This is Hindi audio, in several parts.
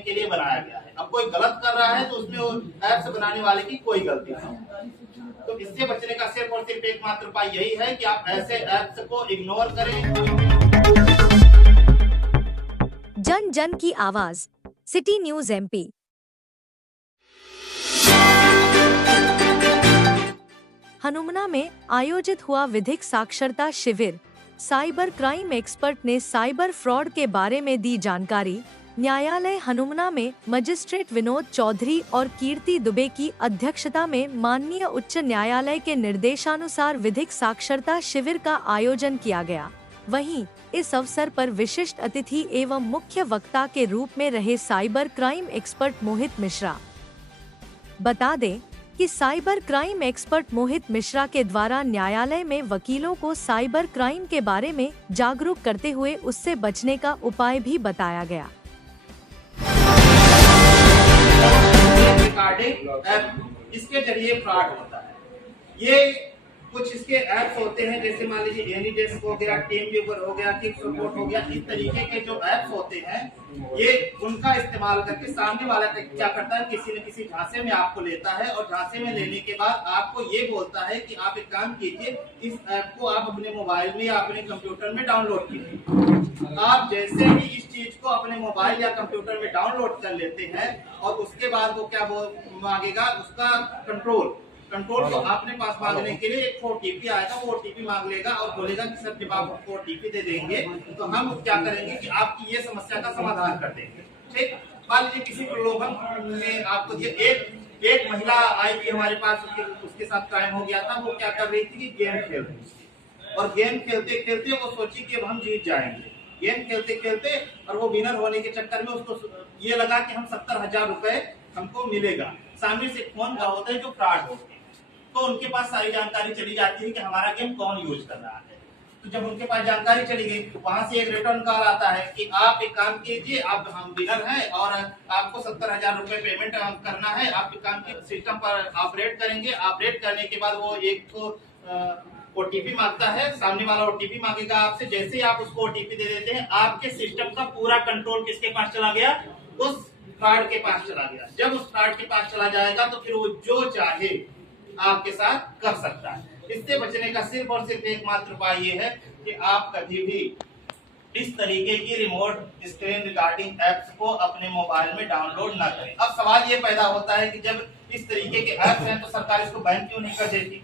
के लिए बनाया गया है। अब कोई गलत कर रहा है तो उसमें ऐप्स बनाने वाले की कोई गलती नहीं। तो इससे बचने का सिर्फ और सिर्फ एकमात्र उपाय यही है कि आप ऐसे ऐप्स को इग्नोर करें। जन जन की आवाज, सिटी न्यूज MP। हनुमना में आयोजित हुआ विधिक साक्षरता शिविर। साइबर क्राइम एक्सपर्ट ने साइबर फ्रॉड के बारे में दी जानकारी। न्यायालय हनुमना में मजिस्ट्रेट विनोद चौधरी और कीर्ति दुबे की अध्यक्षता में माननीय उच्च न्यायालय के निर्देशानुसार विधिक साक्षरता शिविर का आयोजन किया गया। वहीं इस अवसर पर विशिष्ट अतिथि एवं मुख्य वक्ता के रूप में रहे साइबर क्राइम एक्सपर्ट मोहित मिश्रा। बता दें कि साइबर क्राइम एक्सपर्ट मोहित मिश्रा के द्वारा न्यायालय में वकीलों को साइबर क्राइम के बारे में जागरूक करते हुए उससे बचने का उपाय भी बताया गया। इसके जरिए फ्रॉड होता है। ये कुछ इसके ऐप्स होते हैं, जैसे मान लीजिए एनी डेस्क हो गया, टीम व्यूवर हो गया, किक सपोर्ट हो गया। इस तरीके के जो ऐप्स होते हैं, ये उनका इस्तेमाल करके सामने वाला क्या करता है, किसी न किसी झांसे में आपको लेता है और झांसे में लेने के बाद आपको ये बोलता है कि आप एक काम कीजिए, इस ऐप को आप अपने मोबाइल में या अपने कंप्यूटर में डाउनलोड कीजिए। आप जैसे ही इस चीज को अपने मोबाइल या कंप्यूटर में डाउनलोड कर लेते हैं और उसके बाद वो क्या मांगेगा, उसका कंट्रोल को अपने पास मांगने के लिए एक OTP आएगा। वो OTP मांग लेगा और बोलेगा कि सर जब आप OTP दे देंगे तो हम क्या करेंगे कि आपकी ये समस्या का समाधान कर देंगे। ठीक, मान लीजिए किसी प्रलोभन में आपको दिया, एक महिला आई थी हमारे पास, उसके साथ क्राइम हो गया था। वो क्या कर रही थी कि गेम खेल रही थी और गेम खेलते खेलते वो सोची कि अब हम जीत जाएंगे। गेम खेलते खेलते और वो विनर होने के चक्कर में उसको ये लगा कि हम 70,000 रुपए हमको मिलेगा। सामने से फोन का होता है जो फ्रॉड होते हैं, तो उनके पास सारी जानकारी चली जाती है कि हमारा गेम कौन यूज कर रहा है। तो जब उनके पास जानकारी चली गई तो वहां से एक रिटर्न कॉल आता है कि आप एक काम कीजिए, आप हम विनर हैं और आपको 70,000 रुपए पेमेंट करना है। आप एक काम की सिस्टम पर ऑपरेट करेंगे। ऑपरेट करने के बाद वो एक तो OTP मांगता है, सामने वाला OTP मांगेगा आपसे। जैसे ही आप उसको OTP दे देते हैं, आपके सिस्टम का पूरा कंट्रोल किसके पास चला गया, उस फ्रॉड के पास चला गया। जब उस फ्रॉड के पास चला जाएगा तो फिर वो जो चाहे आपके साथ कर सकता है। इससे बचने का सिर्फ और सिर्फ एकमात्र उपाय ये है कि आप कभी भी इस तरीके की रिमोट स्क्रीन रिकॉर्डिंग ऐप्स को अपने मोबाइल में डाउनलोड ना करें। अब सवाल ये पैदा होता है कि जब इस तरीके के ऐप्स हैं तो सरकार इसको बैन क्यों नहीं कर देती।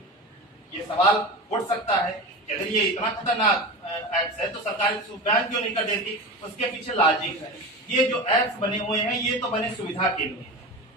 ये सवाल उठ सकता है कि अगर ये इतना खतरनाक ऐप्स है तो सरकार इसको बैन क्यों नहीं कर देती। उसके पीछे लॉजिक है, ये जो ऐप्स बने हुए हैं ये तो बने सुविधा के लिए।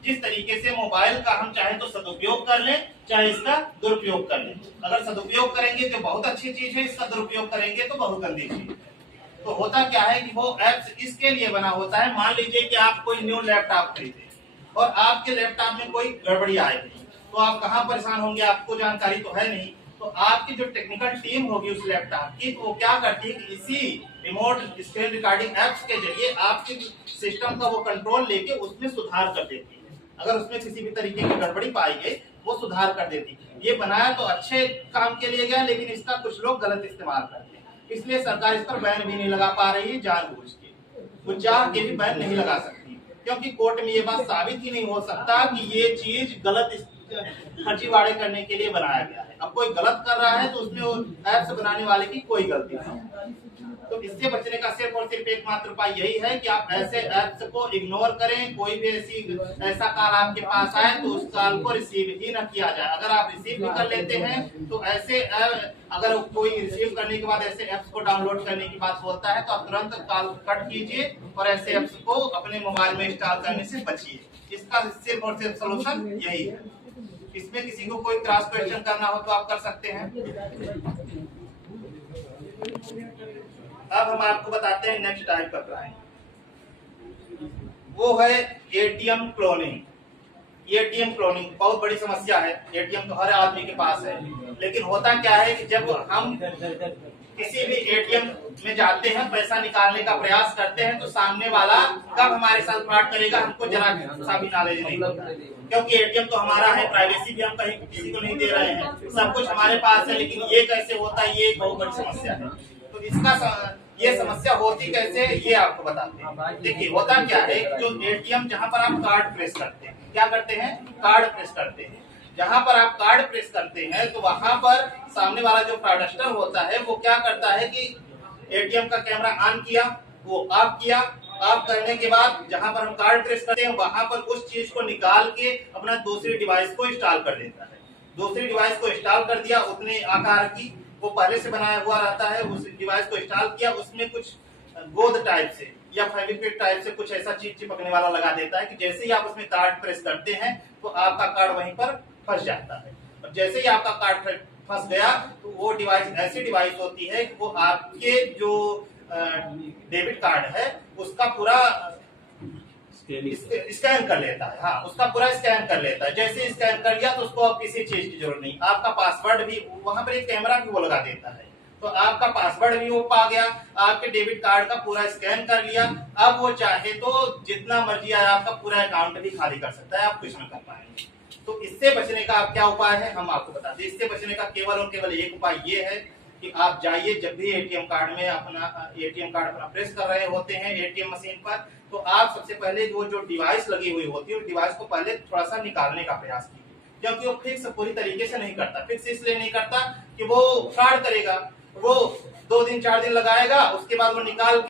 जिस तरीके से मोबाइल का हम चाहे तो सदुपयोग कर लें, चाहे इसका दुरुपयोग कर लें। अगर सदुपयोग करेंगे तो बहुत अच्छी चीज है, इसका दुरुपयोग करेंगे तो बहुत गंदी चीज है। तो होता क्या है कि वो ऐप्स इसके लिए बना होता है। मान लीजिए कि आप कोई न्यू लैपटॉप खरीदे और आपके लैपटॉप में कोई गड़बड़ी आएगी, तो आप कहाँ परेशान होंगे, आपको जानकारी तो है नहीं। तो आपकी जो टेक्निकल टीम होगी उस लैपटॉप की, वो क्या करती है कि इसी रिमोट स्क्रीन रिकॉर्डिंग ऐप्स के जरिए आपके सिस्टम का वो कंट्रोल लेके उसमें सुधार कर देती है। अगर उसमें किसी भी तरीके की गड़बड़ी पाई गई वो सुधार कर देती। ये बनाया तो अच्छे काम के लिए गया, लेकिन इसका कुछ लोग गलत इस्तेमाल करते हैं। इसलिए सरकार इस पर बैन भी नहीं लगा पा रही है जानबूझ के। वो चाह के भी बैन नहीं लगा सकती, क्योंकि कोर्ट में ये बात साबित ही नहीं हो सकता कि ये चीज गलत फर्जीवाड़े करने के लिए बनाया गया है। अब कोई गलत कर रहा है तो उसमें ऐप्स बनाने वाले की कोई गलती नहीं। तो इससे बचने का सिर्फ और सिर्फ एकमात्र उपाय यही है कि आप ऐसे ऐप्स को इग्नोर करें। कोई भी ऐसा कॉल आपके पास आए तो उस कॉल को रिसीव ही न किया जाए। अगर आप रिसीव भी कर लेते हैं तो ऐसे अगर कोई रिसीव करने के बाद ऐसे ऐप्स को डाउनलोड करने की बात बोलता है तो आप तुरंत कॉल कट कीजिए और ऐसे ऐप्स को अपने मोबाइल में इंस्टॉल करने से बचिए। इसका सिर्फ और सिर्फ सोल्यूशन यही है। इसमें किसी को कोई क्रॉस क्वेश्चन करना हो तो आप कर सकते हैं। अब हम आपको बताते हैं नेक्स्ट टाइप का क्राइम, वो है ATM क्लोनिंग। ATM क्लोनिंग बहुत बड़ी समस्या है। ATM तो हर आदमी के पास है, लेकिन होता क्या है कि जब हम किसी भी ATM में जाते हैं, पैसा निकालने का प्रयास करते हैं, तो सामने वाला कब हमारे साथ फ्रॉड करेगा हमको जरा सा भी नॉलेज नहीं होता। क्योंकि ATM तो हमारा है, प्राइवेसी भी हम कहीं किसी को नहीं दे रहे हैं, सब कुछ हमारे पास है, लेकिन ये कैसे होता है, ये एक बहुत बड़ी समस्या है। तो इसका ये समस्या होती कैसे है ये आपको बताते हैं। देखिए होता क्या है, जो एटीएम जहां पर आप कार्ड प्रेस करते हैं, क्या करते हैं, कार्ड प्रेस करते हैं, जहां पर आप कार्ड प्रेस करते हैं तो वहां पर सामने वाला जो फ्रॉडस्टर होता है वो क्या करता है कि एटीएम का कैमरा ऑन किया, वो ऑफ किया, ऑफ करने के बाद जहां पर हम कार्ड प्रेस करते हैं वहां पर उस चीज को निकाल के अपना दूसरी डिवाइस को इंस्टॉल कर देता है। दूसरी डिवाइस को इंस्टॉल कर दिया, उतने आकार की वो पहले से बनाया हुआ रहता है, उस डिवाइस को इंस्टॉल किया, उसमें कुछ गोंद टाइप से या फेविक्विक टाइप से कुछ ऐसा चीज चिपकने वाला लगा देता है कि जैसे ही आप उसमें कार्ड प्रेस करते हैं तो आपका कार्ड वहीं पर फंस जाता है। और जैसे ही आपका कार्ड फंस गया तो वो डिवाइस ऐसी डिवाइस होती है कि वो आपके जो डेबिट कार्ड है उसका पूरा स्कैन कर लेता है। हाँ, उसका पूरा स्कैन कर लेता है। जैसे स्कैन कर लिया तो उसको अब किसी चीज की जरूरत नहीं, आपका पासवर्ड भी वहां पर एक कैमरा भी वो लगा देता है, तो आपका पासवर्ड भी वो पा गया, आपके डेबिट कार्ड का पूरा स्कैन कर लिया। अब वो चाहे तो जितना मर्जी आए आपका पूरा अकाउंट भी खाली कर सकता है, आप कुछ न कर पाएंगे। तो इससे बचने का क्या उपाय है हम आपको बता दें। इससे बचने का केवल और केवल एक उपाय ये है कि आप जाइए, जब भी एटीएम कार्ड अपना प्रेस कर रहे होते हैं एटीएम मशीन पर, तो आप सबसे पहले वो जो डिवाइस लगी हुई होती है उस डिवाइस को पहले थोड़ा सा निकालने का प्रयास कीजिए, क्योंकि वो फिक्स पूरी तरीके से नहीं करता। फिक्स इसलिए नहीं करता कि वो फ्रॉड करेगा, वो 2 दिन 4 दिन लगाएगा, उसके बाद वो निकाल